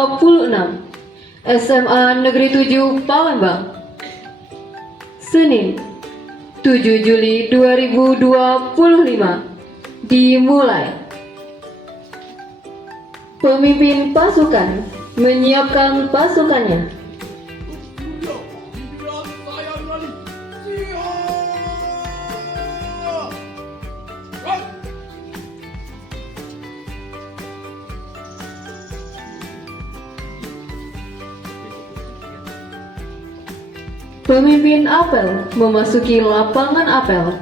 2026 SMA Negeri 7 Palembang. Senin 7 Juli 2025 dimulai. Pemimpin pasukan menyiapkan pasukannya. Pemimpin apel memasuki lapangan apel.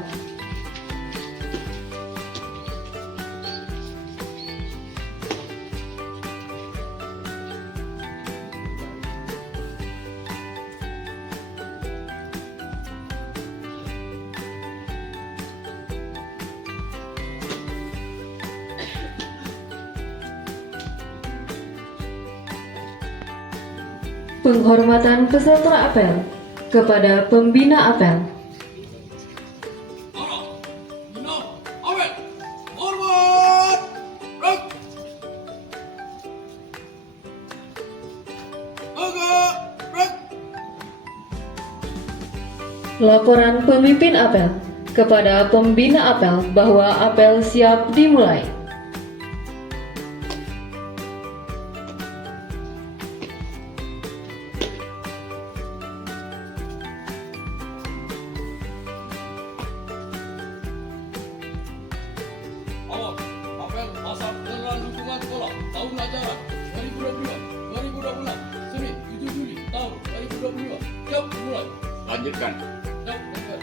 Penghormatan peserta apel kepada pembina apel. Laporan pemimpin apel kepada pembina apel bahwa apel siap dimulai. Apel masa pengenalan dukungan sekolah tahun ajaran 2022-2026 Senin 7 Juli tahun 2025 siap dimulai. Lanjutkan. Siap lanjutkan.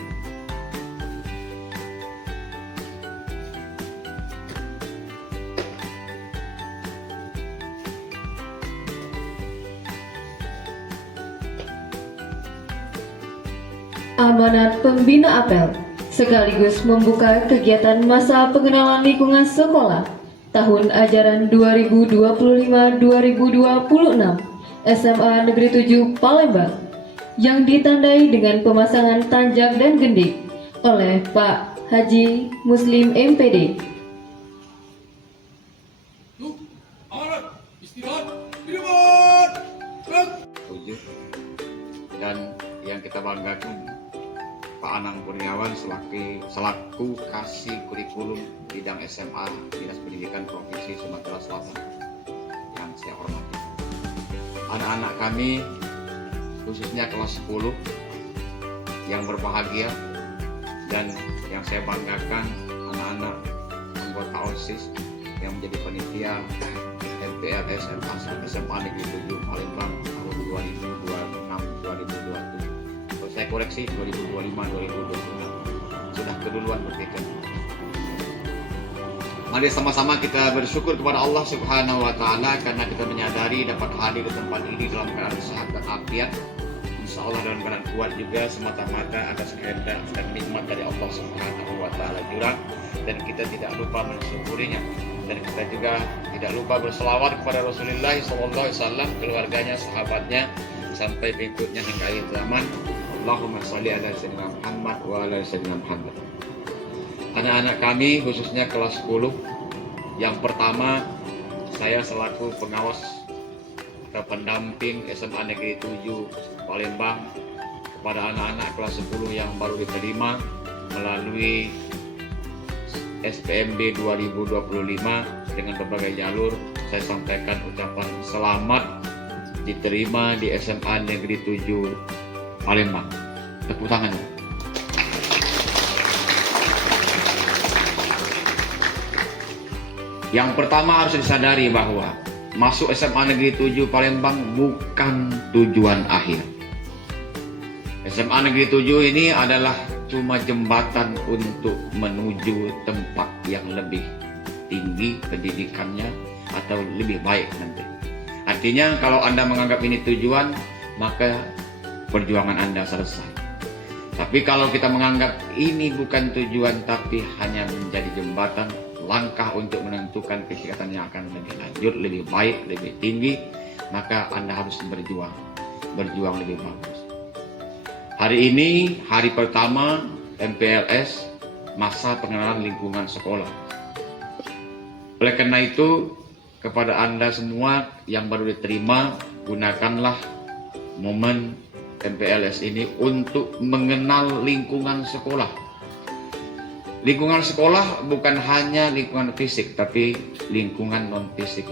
Amanat pembina apel sekaligus membuka kegiatan masa pengenalan lingkungan sekolah tahun ajaran 2025-2026 SMA Negeri 7 Palembang yang ditandai dengan pemasangan tanjak dan gendik oleh Pak Haji Muslim MPD. Yuk, amanat, istirahat, hidup. Dan yang kita banggakan Pak Anang Kurniawan selaku Kasih Kurikulum Bidang SMA Dinas Pendidikan Provinsi Sumatera Selatan yang saya hormati. Anak-anak kami khususnya kelas 10 yang berbahagia dan yang saya banggakan anak-anak anggota OSIS yang menjadi panitia MPLS SMA Negeri 7 Palembang tahun 2026-2027. Saya koreksi 2025-2026 sudah keduluan berpikir. Mari sama-sama kita bersyukur kepada Allah Subhanahu wa Ta'ala karena kita menyadari dapat hadir di tempat ini dalam keadaan sehat dan afiat. Insya Allah dalam keadaan kuat juga semata-mata atas kehendak dan nikmat dari Allah Subhanahu wa Ta'ala jurang, dan kita tidak lupa mensyukurinya, dan kita juga tidak lupa berselawat kepada Rasulullah SAW, keluarganya, sahabatnya sampai pengikutnya hingga akhir zaman. Allahumma sholli ala sayyidina Muhammad wa ala sayyidina Muhammad. Anak-anak kami khususnya kelas 10, yang pertama saya selaku pengawas atau pendamping SMA Negeri 7 Palembang kepada anak-anak kelas 10 yang baru diterima melalui SPMB 2025 dengan berbagai jalur. Saya sampaikan ucapan selamat diterima di SMA Negeri 7 Palembang. Tepuk tangan. Yang pertama harus disadari bahwa masuk SMA Negeri 7 Palembang bukan tujuan akhir. SMA Negeri 7 ini adalah cuma jembatan untuk menuju tempat yang lebih tinggi pendidikannya atau lebih baik nanti. Artinya kalau Anda menganggap ini tujuan, maka perjuangan Anda selesai. Tapi kalau kita menganggap ini bukan tujuan tapi hanya menjadi jembatan, langkah untuk menentukan kegiatan yang akan lebih lanjut, lebih baik, lebih tinggi, maka Anda harus berjuang lebih bagus. Hari ini hari pertama MPLS, masa pengenalan lingkungan sekolah. Oleh karena itu kepada Anda semua yang baru diterima, gunakanlah momen MPLS ini untuk mengenal lingkungan sekolah. Lingkungan sekolah bukan hanya lingkungan fisik, tapi lingkungan non-fisik.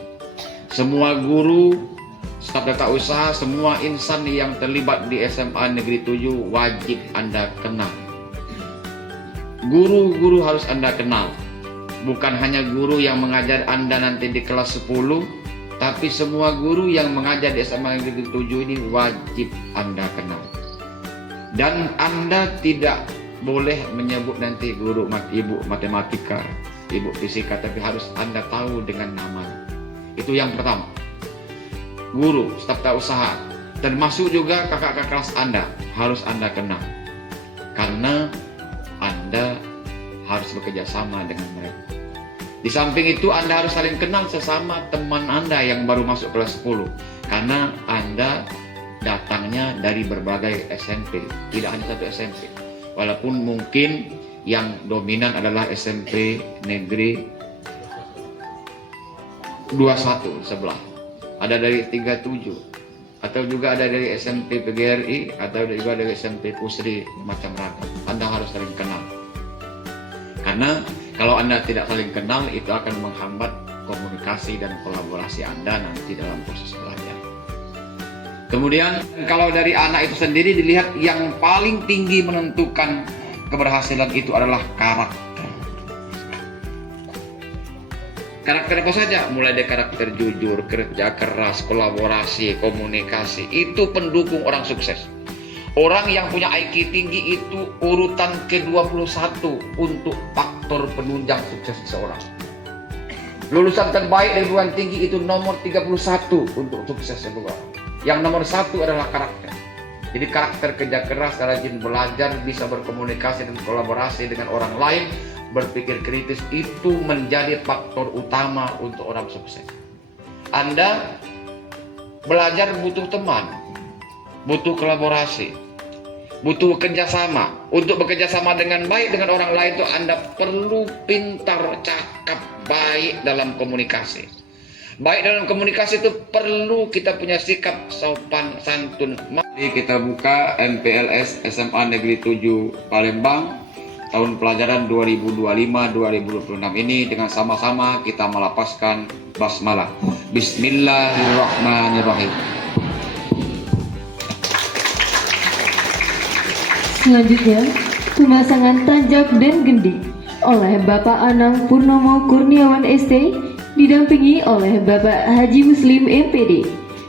Semua guru, staf tata usaha, semua insan yang terlibat di SMA Negeri 7 wajib Anda kenal. Guru-guru harus Anda kenal. Bukan hanya guru yang mengajar Anda nanti di kelas 10, tapi semua guru yang mengajar di SMA Negeri 7 ini wajib Anda kenal. Dan Anda tidak boleh menyebut nanti guru ibu matematika, ibu fisika, tapi harus Anda tahu dengan nama. Itu yang pertama. Guru, staf tata usaha, termasuk juga kakak-kakak kelas Anda harus Anda kenal. Karena Anda harus bekerja sama dengan mereka. Di samping itu Anda harus saling kenal sesama teman Anda yang baru masuk kelas 10. Karena Anda datangnya dari berbagai SMP, tidak hanya satu SMP. Walaupun mungkin yang dominan adalah SMP Negeri 21 sebelah. Ada dari 37, atau juga ada dari SMP PGRI, atau juga dari SMP Pusri, macam ragam. Anda harus saling kenal. Karena kalau Anda tidak saling kenal, itu akan menghambat komunikasi dan kolaborasi Anda nanti dalam proses belajar. Kemudian kalau dari anak itu sendiri dilihat yang paling tinggi menentukan keberhasilan itu adalah karakter. Karakter apa saja? Mulai dari karakter jujur, kerja keras, kolaborasi, komunikasi. Itu pendukung orang sukses. Orang yang punya IQ tinggi itu urutan ke-21 untuk faktor penunjang sukses seseorang. Lulusan terbaik dari perguruan tinggi itu nomor 31 untuk sukses seseorang. Yang nomor 1 adalah karakter. Jadi karakter kerja keras, rajin belajar, bisa berkomunikasi dan kolaborasi dengan orang lain, berpikir kritis, itu menjadi faktor utama untuk orang sukses. Anda belajar butuh teman, butuh kolaborasi, butuh kerjasama. Untuk bekerja sama dengan baik dengan orang lain itu Anda perlu pintar, cakap, baik dalam komunikasi. Baik dalam komunikasi itu perlu kita punya sikap sopan santun. Mari kita buka MPLS SMA Negeri 7 Palembang tahun pelajaran 2025-2026 ini dengan sama-sama kita melafazkan basmalah. Bismillahirrahmanirrahim. Selanjutnya, pemasangan tanjak dan gendik oleh Bapak Anang Purnomo Kurniawan ST didampingi oleh Bapak Haji Muslim MPD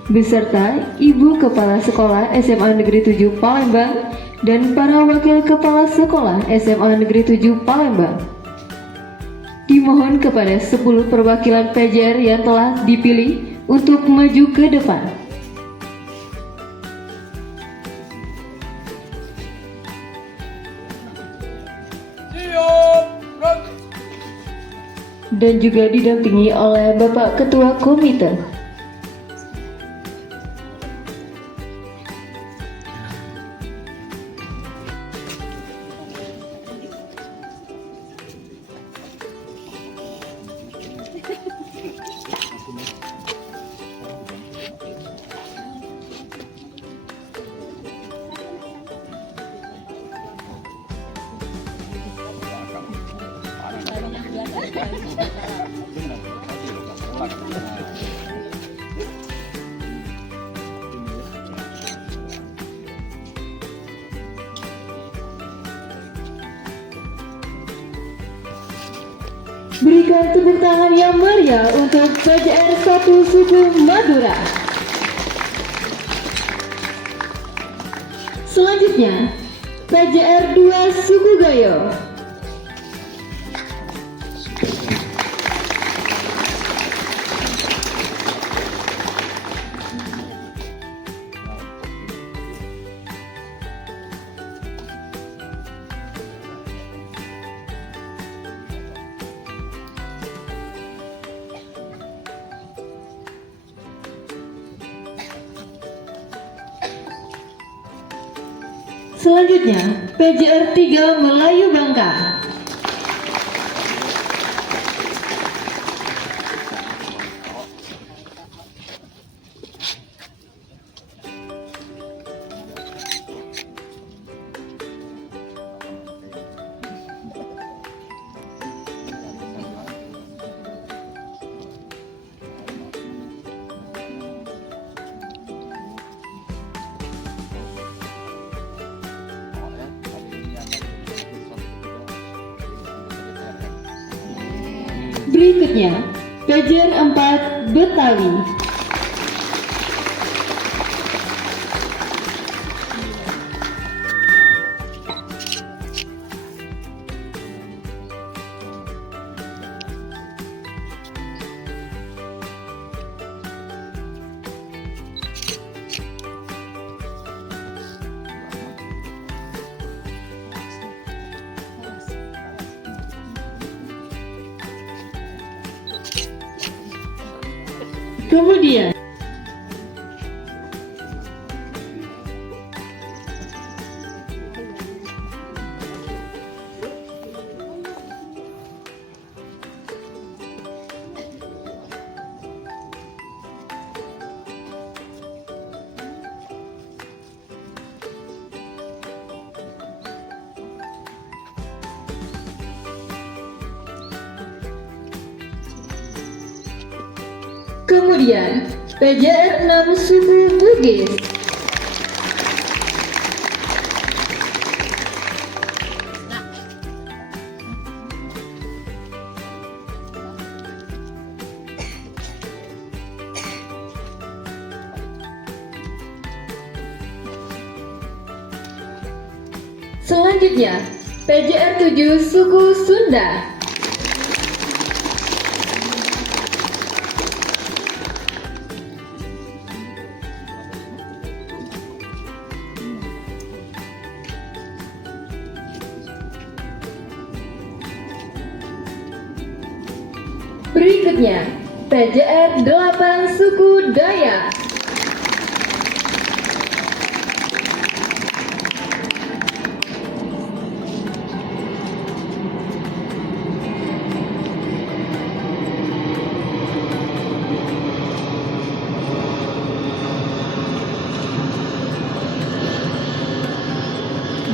beserta Ibu Kepala Sekolah SMA Negeri 7 Palembang dan para Wakil Kepala Sekolah SMA Negeri 7 Palembang. Dimohon kepada 10 perwakilan PJR yang telah dipilih untuk maju ke depan. Dan juga didampingi oleh Bapak Ketua Komite. Berikan tepuk tangan yang meriah untuk PJR 1 Suku Madura. Selanjutnya, PJR 2 Suku Gayo. Selanjutnya, PJR 3 Melayu Bangka. Berikutnya, Pager 4 Betawi. Kemudian, PJR 6 Suku Bugis. Selanjutnya, PJR 7 Suku Sunda. Berikutnya, PJR 8 Suku Dayak.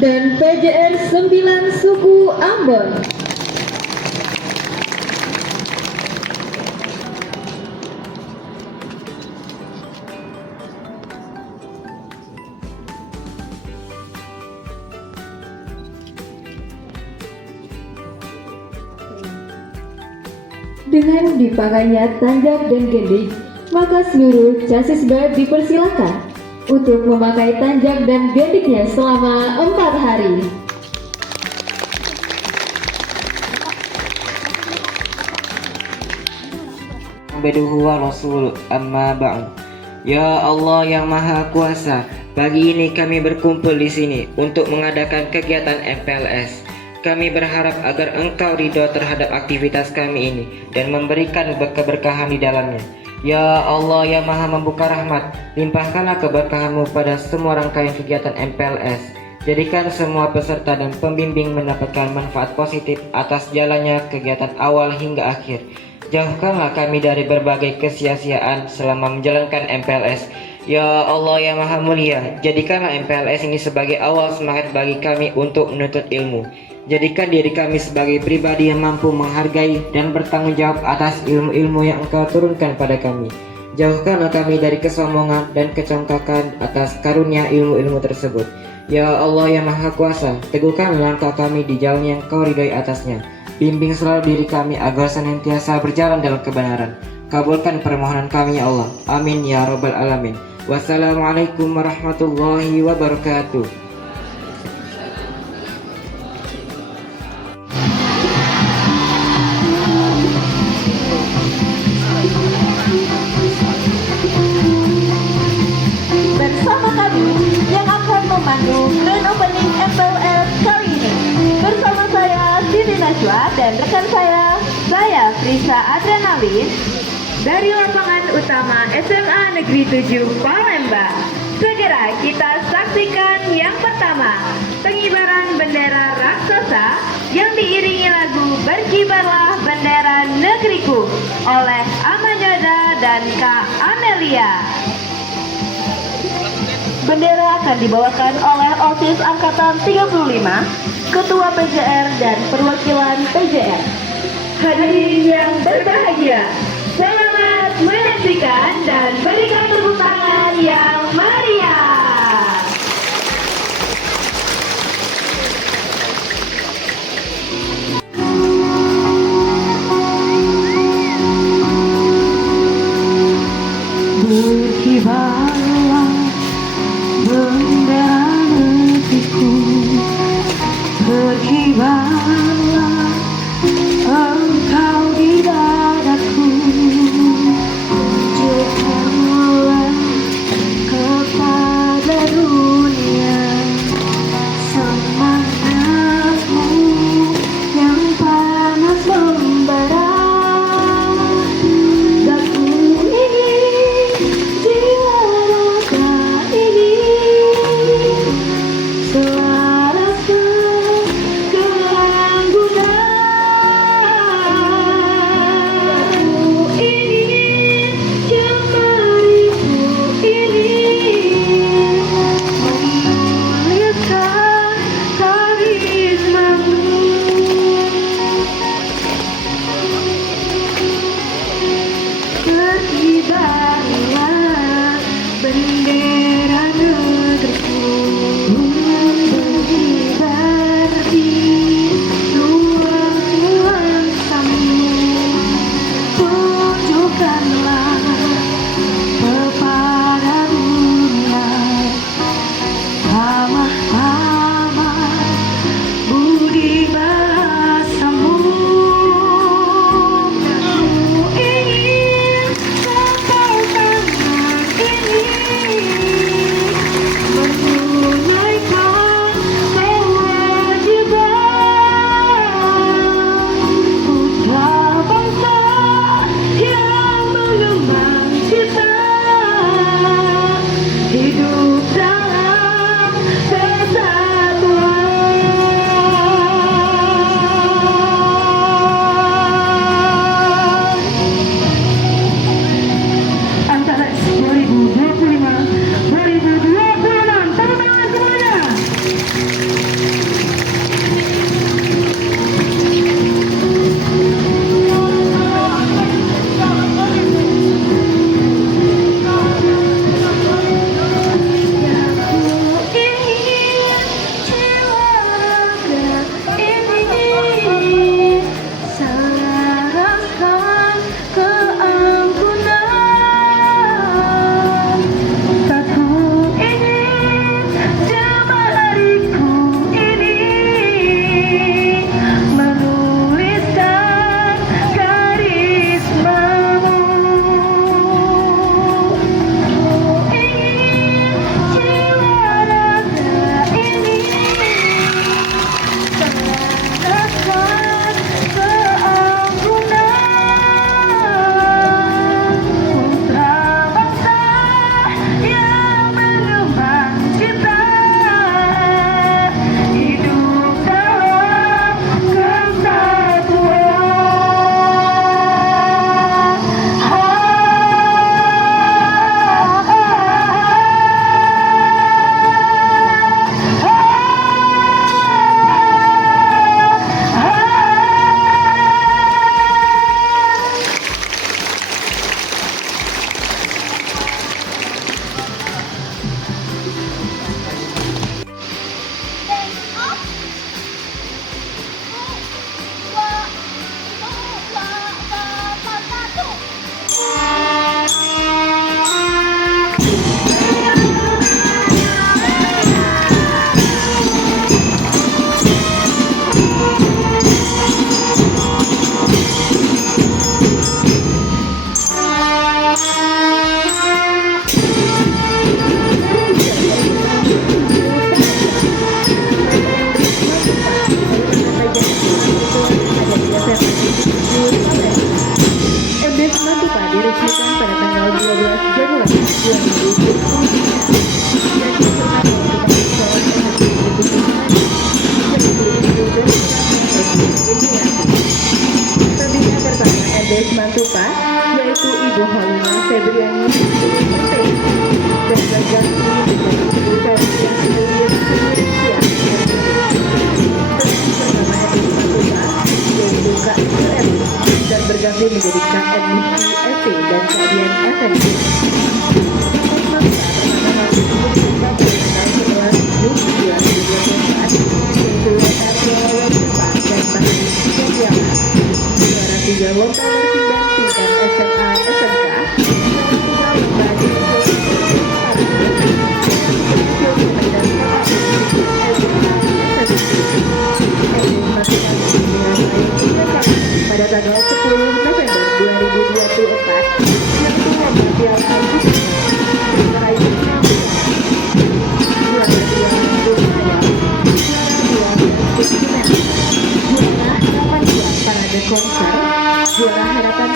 Dan PJR 9 Suku Ambon. Dengan dipakainya tanjak dan gending, maka seluruh chassis bed dipersilakan untuk memakai tanjak dan gendingnya selama 4 hari. Abduhu wa rasuluh, amma ba'd. Ya Allah yang Maha Kuasa, pagi ini kami berkumpul di sini untuk mengadakan kegiatan MPLS. Kami berharap agar Engkau ridho terhadap aktivitas kami ini dan memberikan keberkahan di dalamnya. Ya Allah yang Maha Membuka Rahmat, limpahkanlah keberkahan-Mu pada semua rangkaian kegiatan MPLS. Jadikan semua peserta dan pembimbing mendapatkan manfaat positif atas jalannya kegiatan awal hingga akhir. Jauhkanlah kami dari berbagai kesia-siaan selama menjalankan MPLS. Ya Allah yang Maha Mulia, jadikanlah MPLS ini sebagai awal semangat bagi kami untuk menuntut ilmu. Jadikan diri kami sebagai pribadi yang mampu menghargai dan bertanggung jawab atas ilmu-ilmu yang Engkau turunkan pada kami. Jauhkanlah kami dari kesombongan dan kecongkakan atas karunia ilmu-ilmu tersebut. Ya Allah yang Maha Kuasa, teguhkan langkah kami di jalan yang Kau ridhoi atasnya. Bimbing selalu diri kami agar senantiasa berjalan dalam kebenaran. Kabulkan permohonan kami ya Allah. Amin ya Rabbal Alamin. Wassalamualaikum warahmatullahi wabarakatuh. Bersama kami yang akan memandu grand opening MPLS kali ini, bersama saya Siti Najwa dan rekan saya Frisa Adrenalin dari lapangan utama SMA Negeri 7 Palembang. Segera kita saksikan yang pertama, pengibaran bendera raksasa yang diiringi lagu Berkibarlah Bendera Negeriku oleh Amajada dan Kak Amelia. Bendera akan dibawakan oleh OSIS Angkatan 35, Ketua PJR dan perwakilan PJR. Hadirin yang berbahagia, selamat menyaksikan dan berikan tepuk tangan yang meriah. Berkibarlah engkau di dadaku, jauhkanlah kepada dunia semangatmu yang panas membara. Daku ingin jiwa raga ini selaras kegerak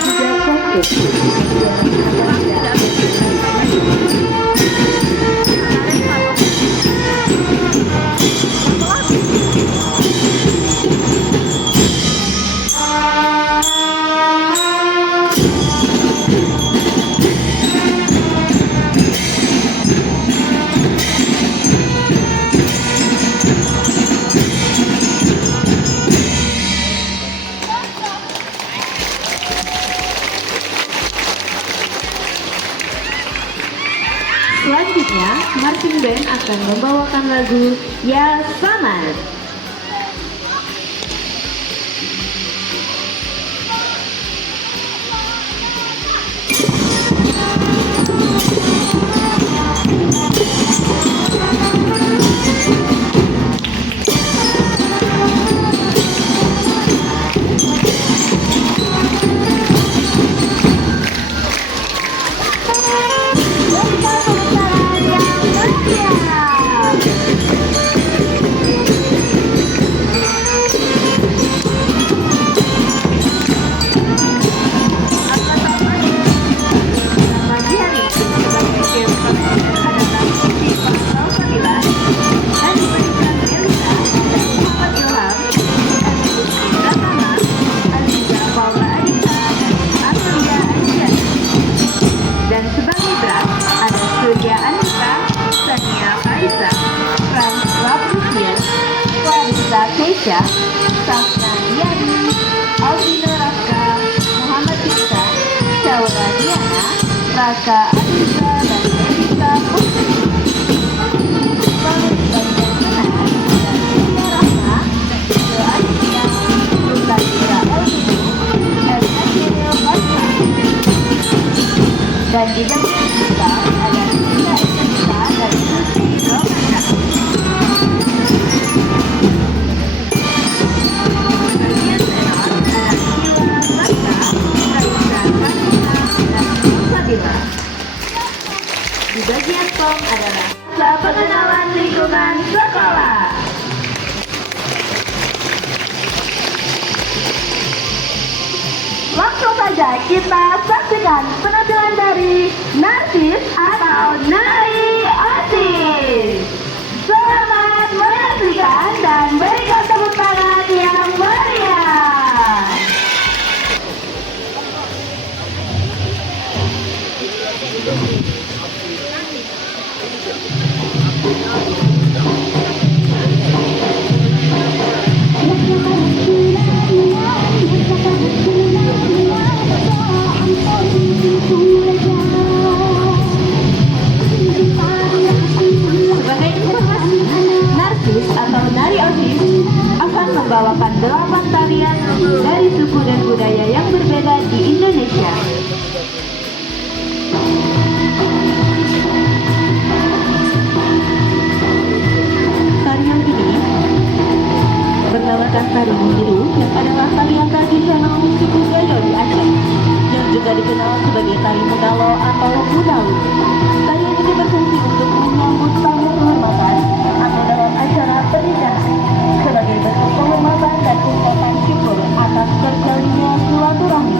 juga konflik yang tidak Selanjutnya, marching band akan membawakan lagu Ya Samad. Dan sebagai brass ada Surya Anita, Sania Karisa, Frans Labrusir, Clarissa Keisha, Safna Diani, Aldino Raka, Muhammad Tika, Syaura Diana, Raka Adisa, dan Erika Putri. Pengurus bagian tengah ada Surya Rahma, Rio Aditya, Sultanira Aldino, Ernesto Basma. Dan di bagian kita ada Surya Indonesia dan Susi Romana. Bagian tenor ada Sheila Raka, Raisa Kanina, dan Fadila. Di bagian tom adalah pengenalan lingkungan sekolah. Langsung saja kita saksikan penampilan dari Narsis atau Nari Osis. Selamat menyaksikan dan berikan tepuk tangan yang meriah. Sebagai informasi, Narsis atau Nari Osis akan membawakan 8 tarian dari suku dan budaya yang berbeda di Indonesia. Tarian ini bernamakan tarian biru yang adalah tarian tradisional suku Gayo di Aceh yang juga dikenal sebagai tari Mudalo atau Mudalu. Tarian ini berfungsi untuk menyambut tamu kehormatan atau dalam acara pernikahan sebagai bentuk penghormatan dan ungkapan syukur atas terjalinnya silaturahmi.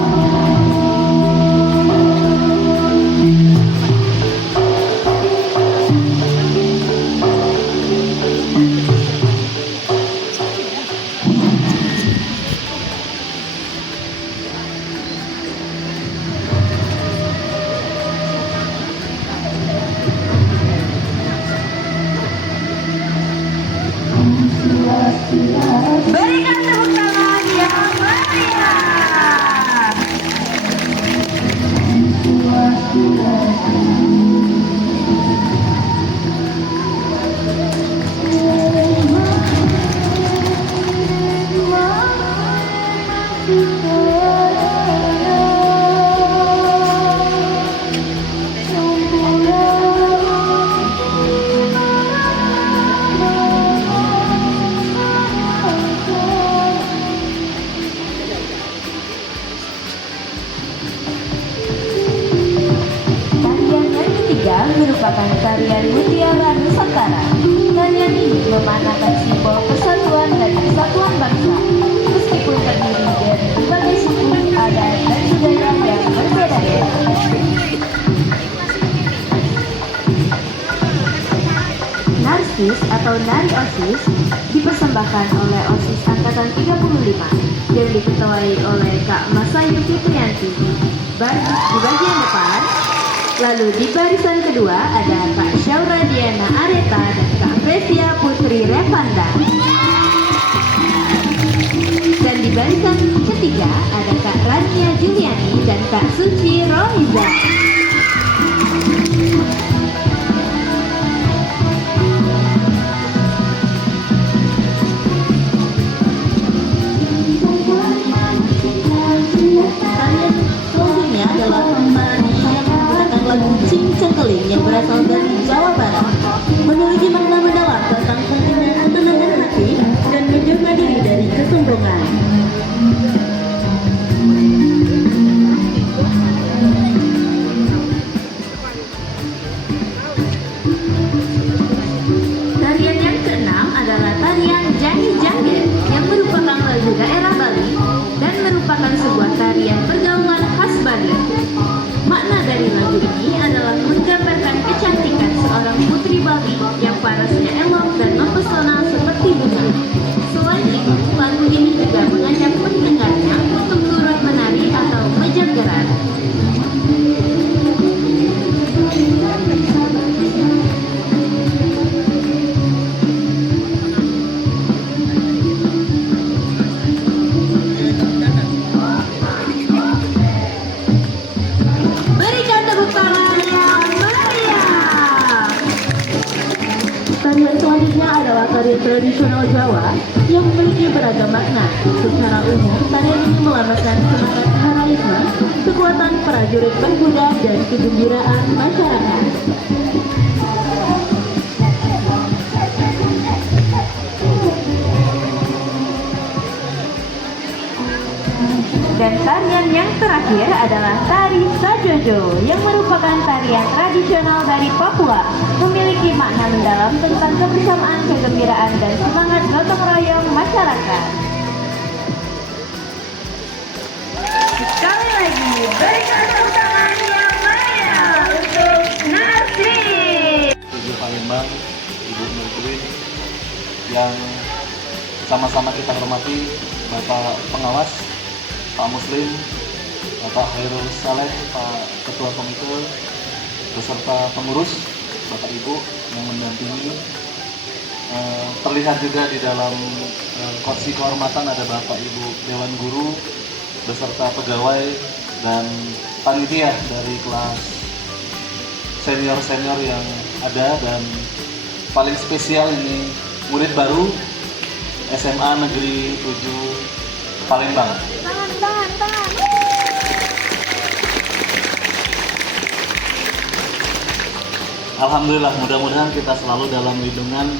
OSIS atau Nari OSIS dipersembahkan oleh OSIS Angkatan 35 yang diketuai oleh Kak Masayu Fitrianti di bagian depan. Lalu di barisan kedua ada Kak Syaura Diana Areta dan Kak Fresia Putri Revanda. Dan di barisan ketiga ada Kak Rania Juliani dan Kak Suci Rohiza. Tarian selanjutnya adalah menari yang menggunakan lagu Cincangkeling yang berasal dari Jawa Barat. Memiliki makna mendalam tentang pentingnya ketenangan hati dan menjaga diri dari kesombongan. Tarian yang keenam adalah tarian Jangi Jangget yang merupakan lagu daerah Bali dan merupakan sebuah tarian pergaulan khas Bali. Makna dari lagu ini adalah menggambarkan kecantikan seorang putri Bali yang parasnya elok dan mempesona seperti bunga. Selain itu, lagu ini juga mengajak pendengarnya untuk turut menari atau menjageran. Berikan tepuk tangan yang meriah. Tarian selanjutnya adalah tarian tradisional Jawa yang memiliki beragam makna. Secara umum, tarian ini melambangkan semangat heroisme, kekuatan prajurit berkuda, dan kegembiraan masyarakat. Dan tarian yang terakhir adalah tari Sajojo yang merupakan tarian tradisional dari Papua, memiliki makna mendalam tentang kebersamaan, kegembiraan, dan semangat gotong royong masyarakat. Sekali lagi, berikan tepuk tangan yang meriah untuk Narsi. Tujuh Palembang, Ibu Nurkuin, yang sama-sama kita hormati Bapak Pengawas, Pak Muslim, Bapak Hairul Saleh, Pak Ketua Komite, beserta pengurus, Bapak Ibu yang mendampingi. Terlihat juga di dalam kursi kehormatan ada Bapak Ibu Dewan Guru, beserta pegawai dan panitia dari kelas senior-senior yang ada, dan paling spesial ini murid baru SMA Negeri 7 Palembang. Alhamdulillah, mudah-mudahan kita selalu dalam lindungan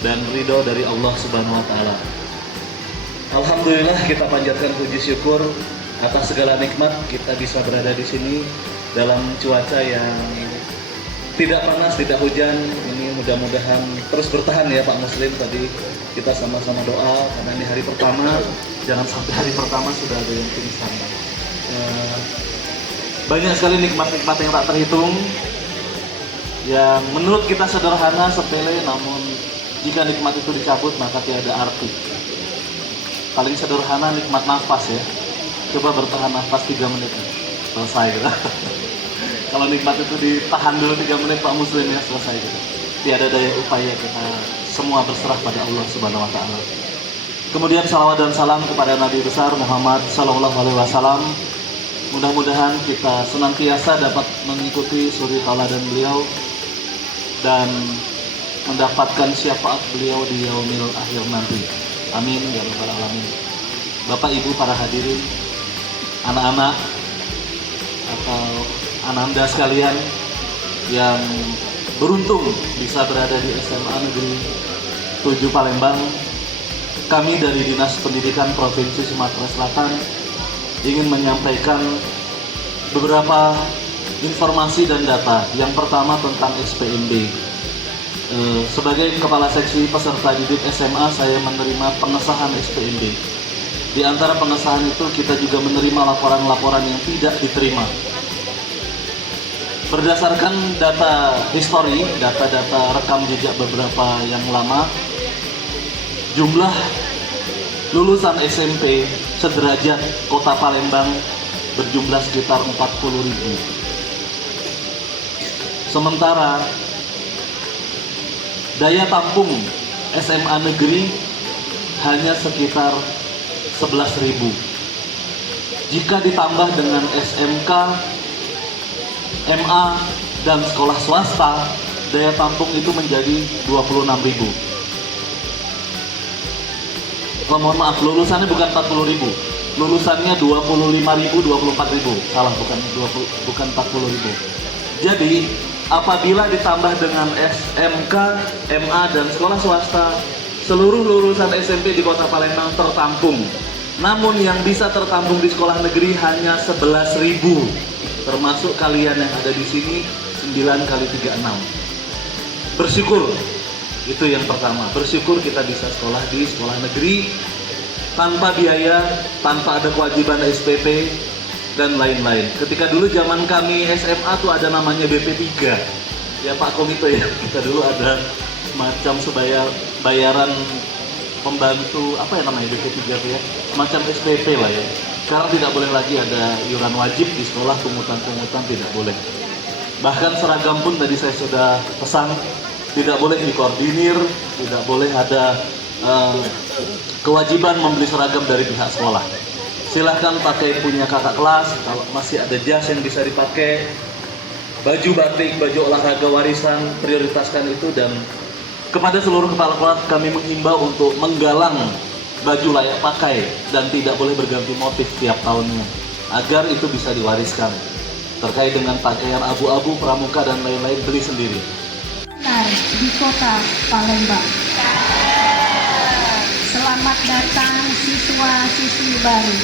dan ridho dari Allah Subhanahu wa Ta'ala. Alhamdulillah, kita panjatkan puji syukur atas segala nikmat kita bisa berada di sini dalam cuaca yang tidak panas, tidak hujan. Ini mudah-mudahan terus bertahan ya Pak Muslim. Tadi kita sama-sama doa karena ini hari pertama, jangan sampai hari pertama sudah ada yang pingsan. Banyak sekali nikmat-nikmat yang tak terhitung, yang menurut kita sederhana, sepele, namun jika nikmat itu dicabut maka tiada arti. Paling sederhana nikmat nafas ya. Coba bertahan nafas 3 menit, selesai gitu. Kalau nikmat itu ditahan dulu 3 menit Pak Muslim ya, selesai gitu. Tiada daya upaya, kita semua berserah pada Allah Subhanahu wa Ta'ala. Kemudian salawat dan salam kepada Nabi besar Muhammad Sallallahu Alaihi Wasallam. Mudah-mudahan kita senantiasa dapat mengikuti suri tauladan beliau dan mendapatkan syafaat beliau di yaumil akhir nanti. Amin ya rabbal alamin. Bapak Ibu para hadirin, anak-anak atau ananda sekalian yang beruntung bisa berada di SMA Negeri 7 Palembang, kami dari Dinas Pendidikan Provinsi Sumatera Selatan ingin menyampaikan beberapa informasi dan data. Yang pertama tentang SPMB. Sebagai Kepala Seksi Peserta Didik SMA, saya menerima pengesahan SPMB. Di antara pengesahan itu kita juga menerima laporan-laporan yang tidak diterima. Berdasarkan data histori, data-data rekam jejak beberapa yang lama, jumlah lulusan SMP sederajat Kota Palembang berjumlah sekitar 40.000. Sementara daya tampung SMA negeri hanya sekitar 11.000. Jika ditambah dengan SMK, MA, dan sekolah swasta, daya tampung itu menjadi 26.000. Mohon maaf, lulusannya bukan 40.000, lulusannya 25.000, 24.000. Salah, bukan 40.000. Jadi, apabila ditambah dengan SMK, MA, dan sekolah swasta, seluruh lulusan SMP di Kota Palembang tertampung. Namun yang bisa tertampung di sekolah negeri hanya 11.000, termasuk kalian yang ada di sini 9 kali 36. Bersyukur, itu yang pertama. Bersyukur kita bisa sekolah di sekolah negeri tanpa biaya, tanpa ada kewajiban SPP dan lain-lain. Ketika dulu zaman kami SMA tuh ada namanya BP3. Ya Pak Komito ya, kita dulu ada macam bayaran pembantu, apa ya namanya BP3 itu ya, macam SPP lah ya. Sekarang tidak boleh lagi ada iuran wajib di sekolah, pungutan-pungutan tidak boleh. Bahkan seragam pun tadi saya sudah pesan, tidak boleh dikoordinir, tidak boleh ada kewajiban membeli seragam dari pihak sekolah. Silahkan pakai punya kakak kelas, kalau masih ada jas yang bisa dipakai, baju batik, baju olahraga warisan, prioritaskan itu. Dan kepada seluruh kepala kelas kami menghimbau untuk menggalang baju layak pakai dan tidak boleh berganti motif tiap tahunnya, agar itu bisa diwariskan. Terkait dengan pakaian abu-abu, pramuka dan lain-lain, beli sendiri. Di Kota Palembang. Selamat datang siswa-siswi baru.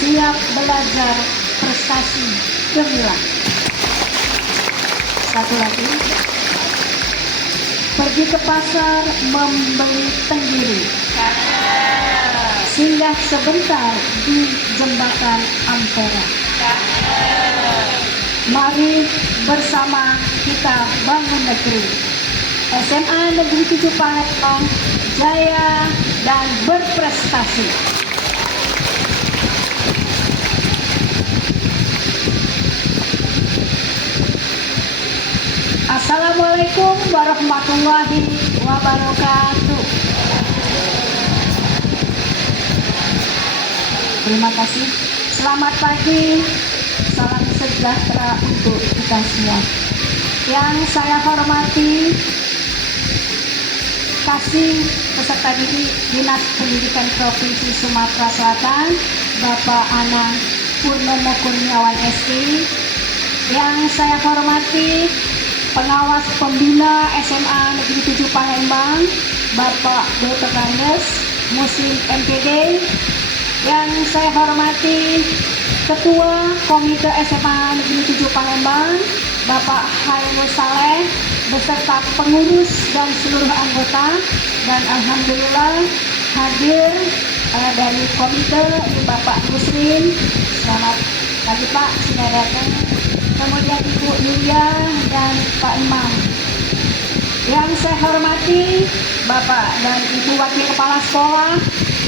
Siap belajar prestasi gemilang. Satu lagi. Pergi ke pasar membeli tenggiri. Singgah sebentar di jembatan Ampera. Mari bersama kita bangun negeri. SMA Negeri 7 Palembang jaya dan berprestasi. Assalamualaikum warahmatullahi wabarakatuh. Terima kasih. Selamat pagi. Salam sejahtera untuk kita semua. Yang saya hormati Kasih peserta didik Dinas Pendidikan Provinsi Sumatera Selatan, Bapak Anang Purnomo Kurniawan ST. Yang saya hormati Pengawas Pembina SMA Negeri 7 Palembang, Bapak Dr. Randes Muslim MPD. Yang saya hormati Ketua Komite SMA Negeri 7 Palembang, Bapak Hairul Saleh, beserta pengurus dan seluruh anggota. Dan alhamdulillah hadir dari komite Bapak Muslim. Selamat pagi Pak, sudah datang. Kemudian Ibu Yulia dan Pak Imam. Yang saya hormati Bapak dan Ibu Wakil Kepala Sekolah,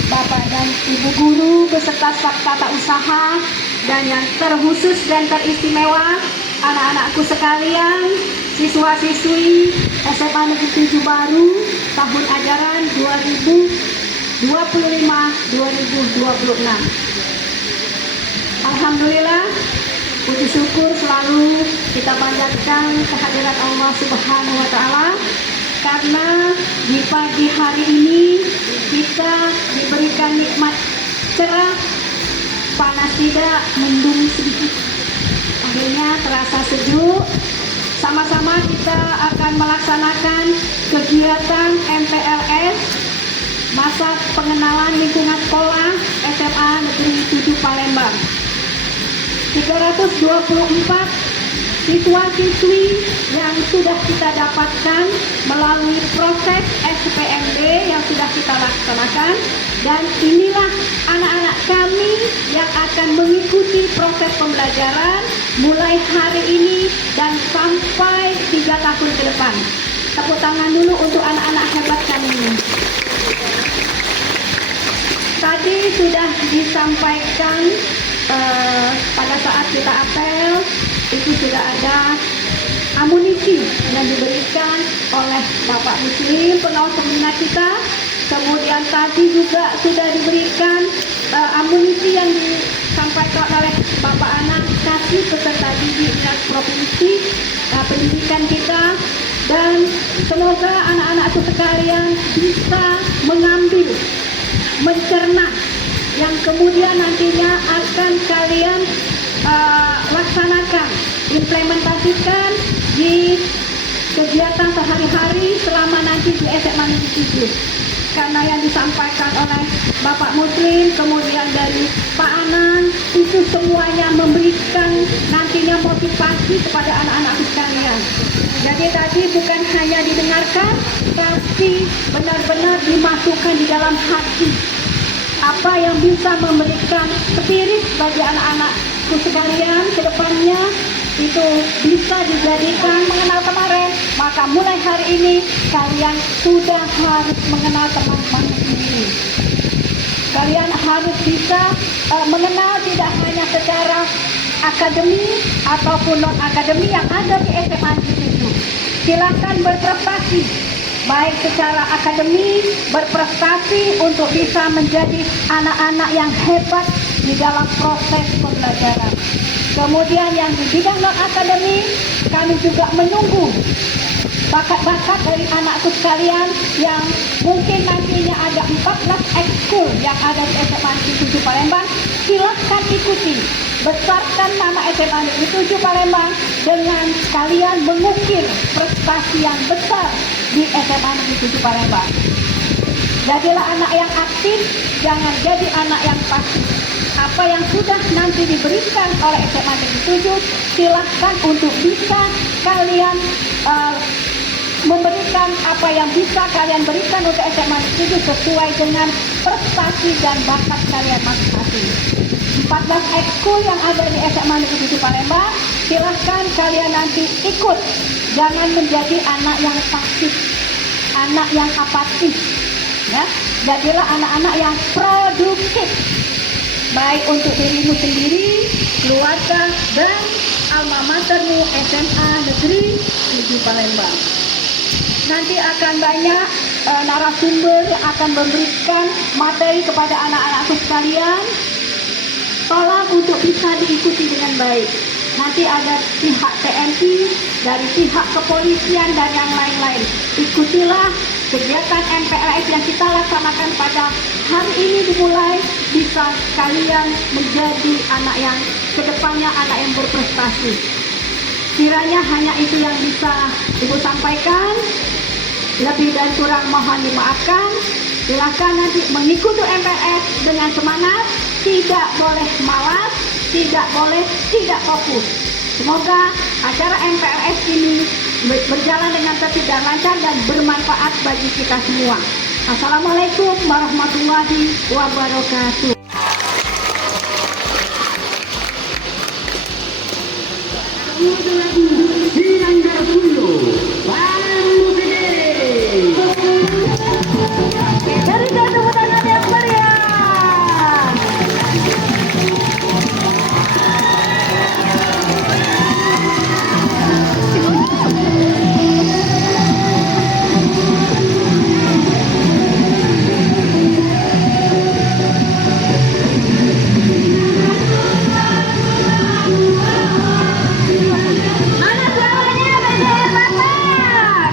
Bapak dan Ibu Guru beserta staf tata usaha, dan yang terkhusus dan teristimewa anak-anakku sekalian, siswa-siswi SMA Negeri 7 baru tahun ajaran 2025-2026. Alhamdulillah, puji syukur selalu kita panjatkan kehadirat Allah Subhanahu wa Ta'ala, karena di pagi hari ini kita diberikan nikmat cerah, panas tidak, mendung sedikit, akhirnya terasa sejuk. Sama-sama kita akan melaksanakan kegiatan MPLS masa pengenalan lingkungan sekolah SMA Negeri 7 Palembang. 324 siswa-siswi yang sudah kita dapatkan melalui proses SPMB yang sudah kita laksanakan, dan inilah anak-anak kami yang akan mengikuti proses pembelajaran mulai hari ini dan sampai 3 tahun ke depan. Tepuk tangan dulu untuk anak-anak hebat kami ini. Tadi sudah disampaikan pada saat kita apel, itu sudah ada amunisi yang diberikan oleh Bapak Muslim pengawas pembina kita. Kemudian tadi juga sudah diberikan amunisi yang disampaikan oleh Bapak Anak Kasih peserta didik Dinas Provinsi Pendidikan kita, dan semoga anak-anak itu sekalian bisa mengambil, mencerna yang kemudian nantinya akan kalian laksanakan, implementasikan di kegiatan sehari-hari selama nanti di SMA Negeri 7. Karena yang disampaikan oleh Bapak Muslim, kemudian dari Pak Anang, itu semuanya memberikan nantinya motivasi kepada anak-anak sekalian. Jadi tadi bukan hanya didengarkan, tapi benar-benar dimasukkan di dalam hati. Apa yang bisa memberikan spirit bagi anak-anakku sekalian ke depannya, itu bisa dijadikan mengenal kemarin. Maka mulai hari ini kalian sudah harus mengenal teman-teman ini. Kalian harus bisa mengenal tidak hanya secara akademi ataupun non akademi yang ada di SMA itu. Silakan berprestasi, baik secara akademi, berprestasi untuk bisa menjadi anak-anak yang hebat di dalam proses pembelajaran. Kemudian yang di bidang non-akademik, kami juga menunggu bakat-bakat dari anakku sekalian yang mungkin nantinya ada 14 ekskul yang ada di SMA Negeri 7 Palembang. Silahkan ikuti, besarkan nama SMA Negeri 7 Palembang dengan kalian mengukir prestasi yang besar di SMA Negeri 7 Palembang. Jadilah anak yang aktif, jangan jadi anak yang pasif. Apa yang sudah nanti diberikan oleh SMA Negeri 7, silahkan untuk bisa kalian memberikan apa yang bisa kalian berikan untuk SMA Negeri 7 sesuai dengan prestasi dan bakat kalian masing-masing. 14 ekskul yang ada di SMA Negeri 7 Palembang, silahkan kalian nanti ikut. Jangan menjadi anak yang pasif, anak yang apatis. Ya, jadilah anak-anak yang produktif, baik untuk dirimu sendiri, keluarga, dan alma matermu SMA Negeri 7 Palembang. Nanti akan banyak narasumber akan memberikan materi kepada anak-anakku sekalian. Tolong untuk bisa diikuti dengan baik. Nanti ada pihak TNI, dari pihak kepolisian, dan yang lain-lain. Ikutilah kegiatan MPLS yang kita laksanakan pada hari ini dimulai, bisa kalian menjadi anak yang kedepannya anak yang berprestasi. Kiranya hanya itu yang bisa Ibu sampaikan. Lebih dan kurang mohon dimaafkan. Silakan nanti mengikuti MPLS dengan semangat, tidak boleh malas, tidak boleh tidak fokus. Semoga acara MPLS ini berjalan dengan tertib dan lancar dan bermanfaat bagi kita semua. Assalamualaikum warahmatullahi wabarakatuh. Berikan tepuk tangan yang meriah. Mana suaranya, BDR Batak?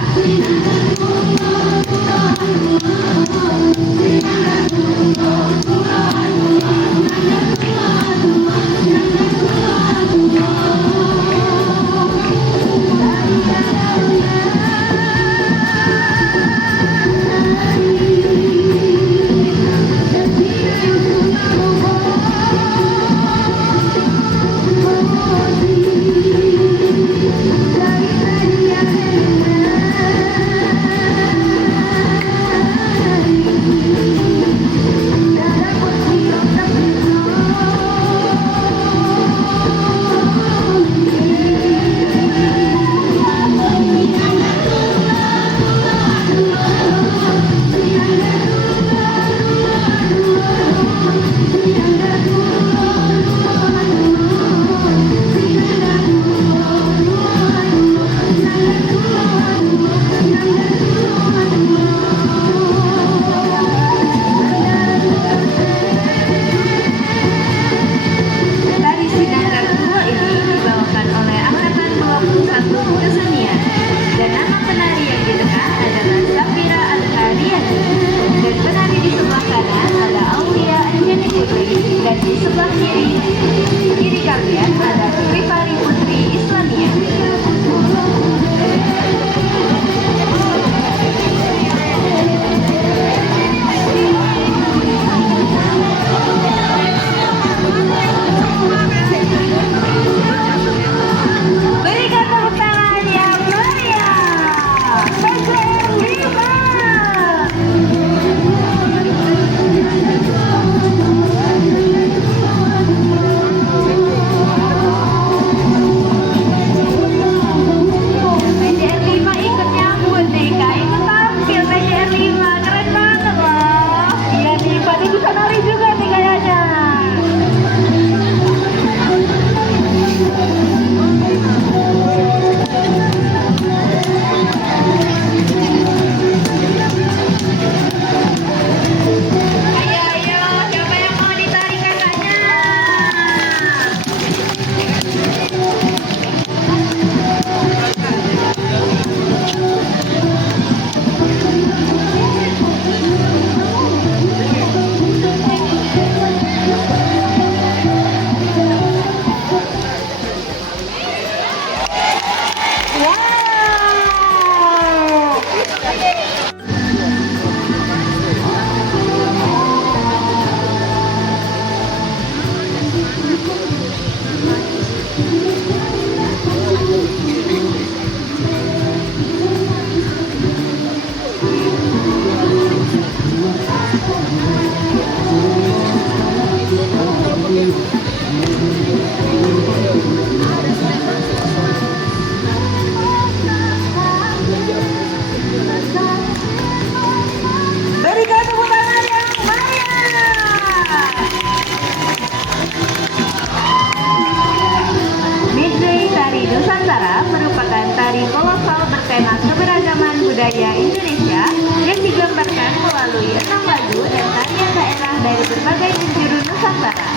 bertema keberagaman budaya Indonesia yang digambarkan melalui 6 lagu dan tarian daerah dari berbagai penjuru Nusantara.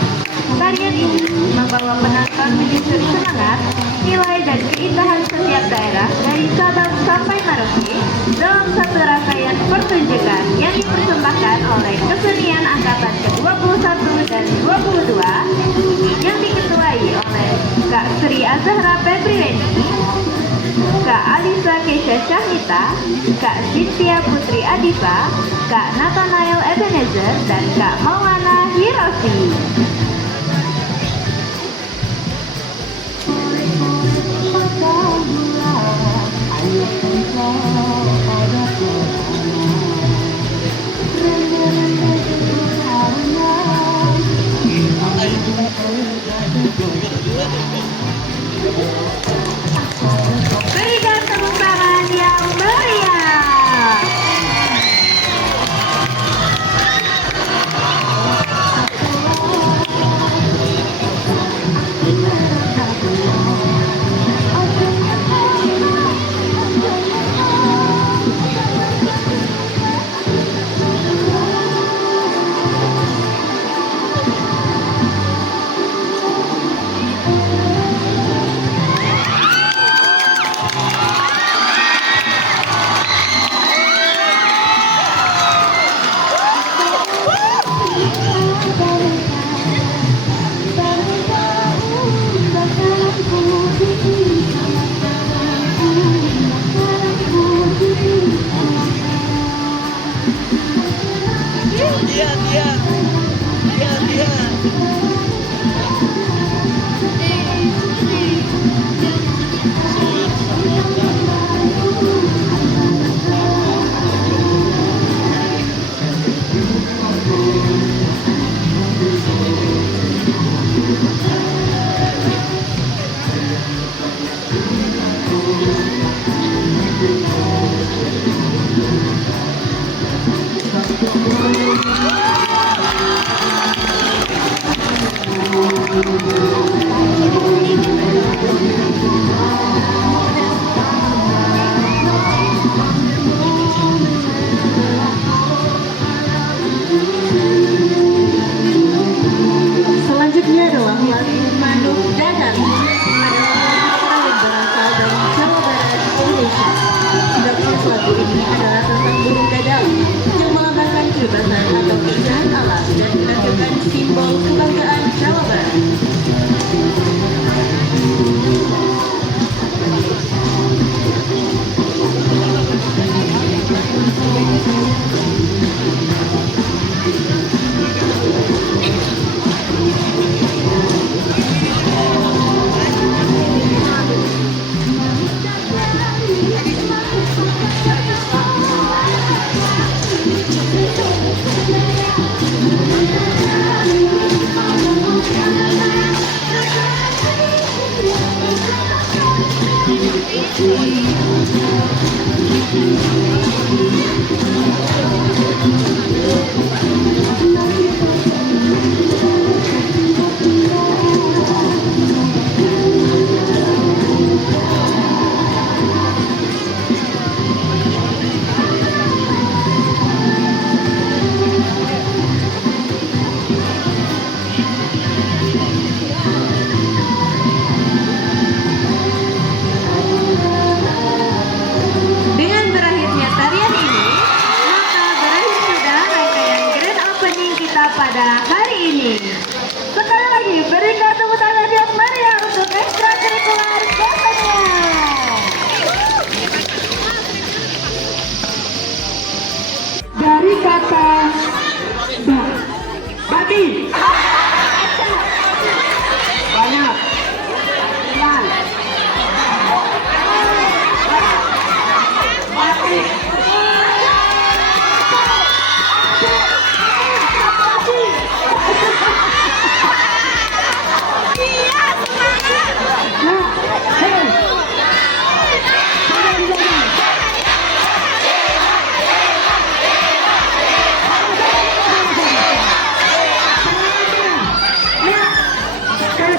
Tarian ini membawa penonton menyusuri semangat, nilai dan keindahan setiap daerah dari Sabang sampai Merauke dalam satu rangkaian pertunjukan yang dipersembahkan oleh kesenian angkatan ke-21 dan 22 yang diketuai oleh Kak Sri Azahra Febriweni, Kak Alisa Kesha Syahita, Kak Cynthia Putri Adipa, Kak Nathanael Ebenezer, dan Kak Maulana Hiroshi. Berikan tepuk tangan yang meriah. Selanjutnya adalah lagu Manuk Dadar. Adalah lagu yang berasal dari Jawa Barat, Indonesia. Sinopsis lagu ini adalah tentang burung dadar yang melambangkan kebebasan atau keindahan alam dan menampilkan simbol kebanggaan Jawa Barat. Dengan berakhirnya tarian ini, maka berakhir sudah rangkaian grand opening kita pada hari ini. Sekali lagi, berikan tepuk tangan yang meriah untuk ekstrakurikuler kesenian. Dari kata bagi banyak teman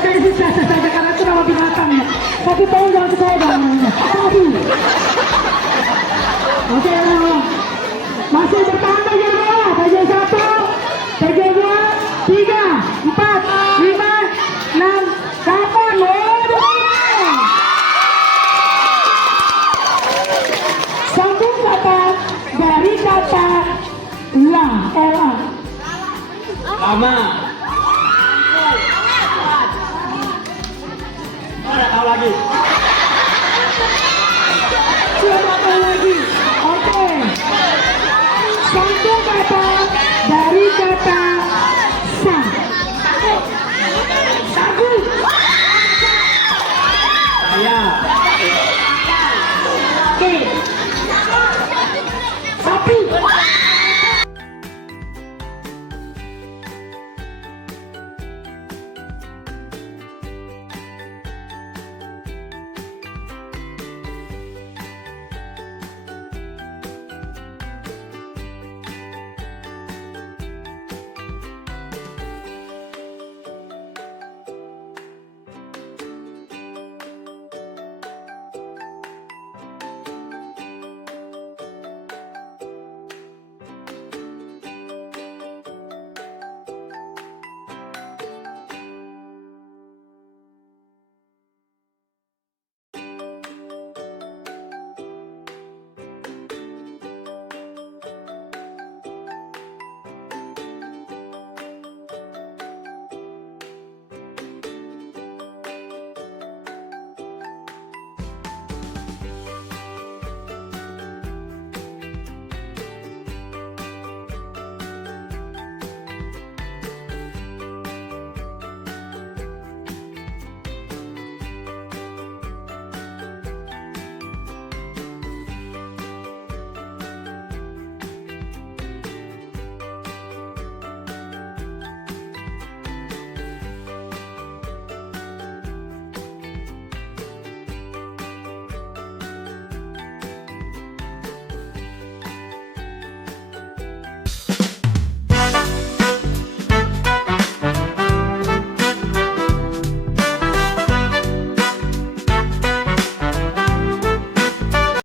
saya bisa saja karena itu nama binatang ya. Tapi tolong jangan ke saya dong. Tadi. Oke, masih bertahan bagian bawah. Bagian 1, bagian 2, 3, 4, 5, 6, 8. Sambung kata dari kata la. Lama.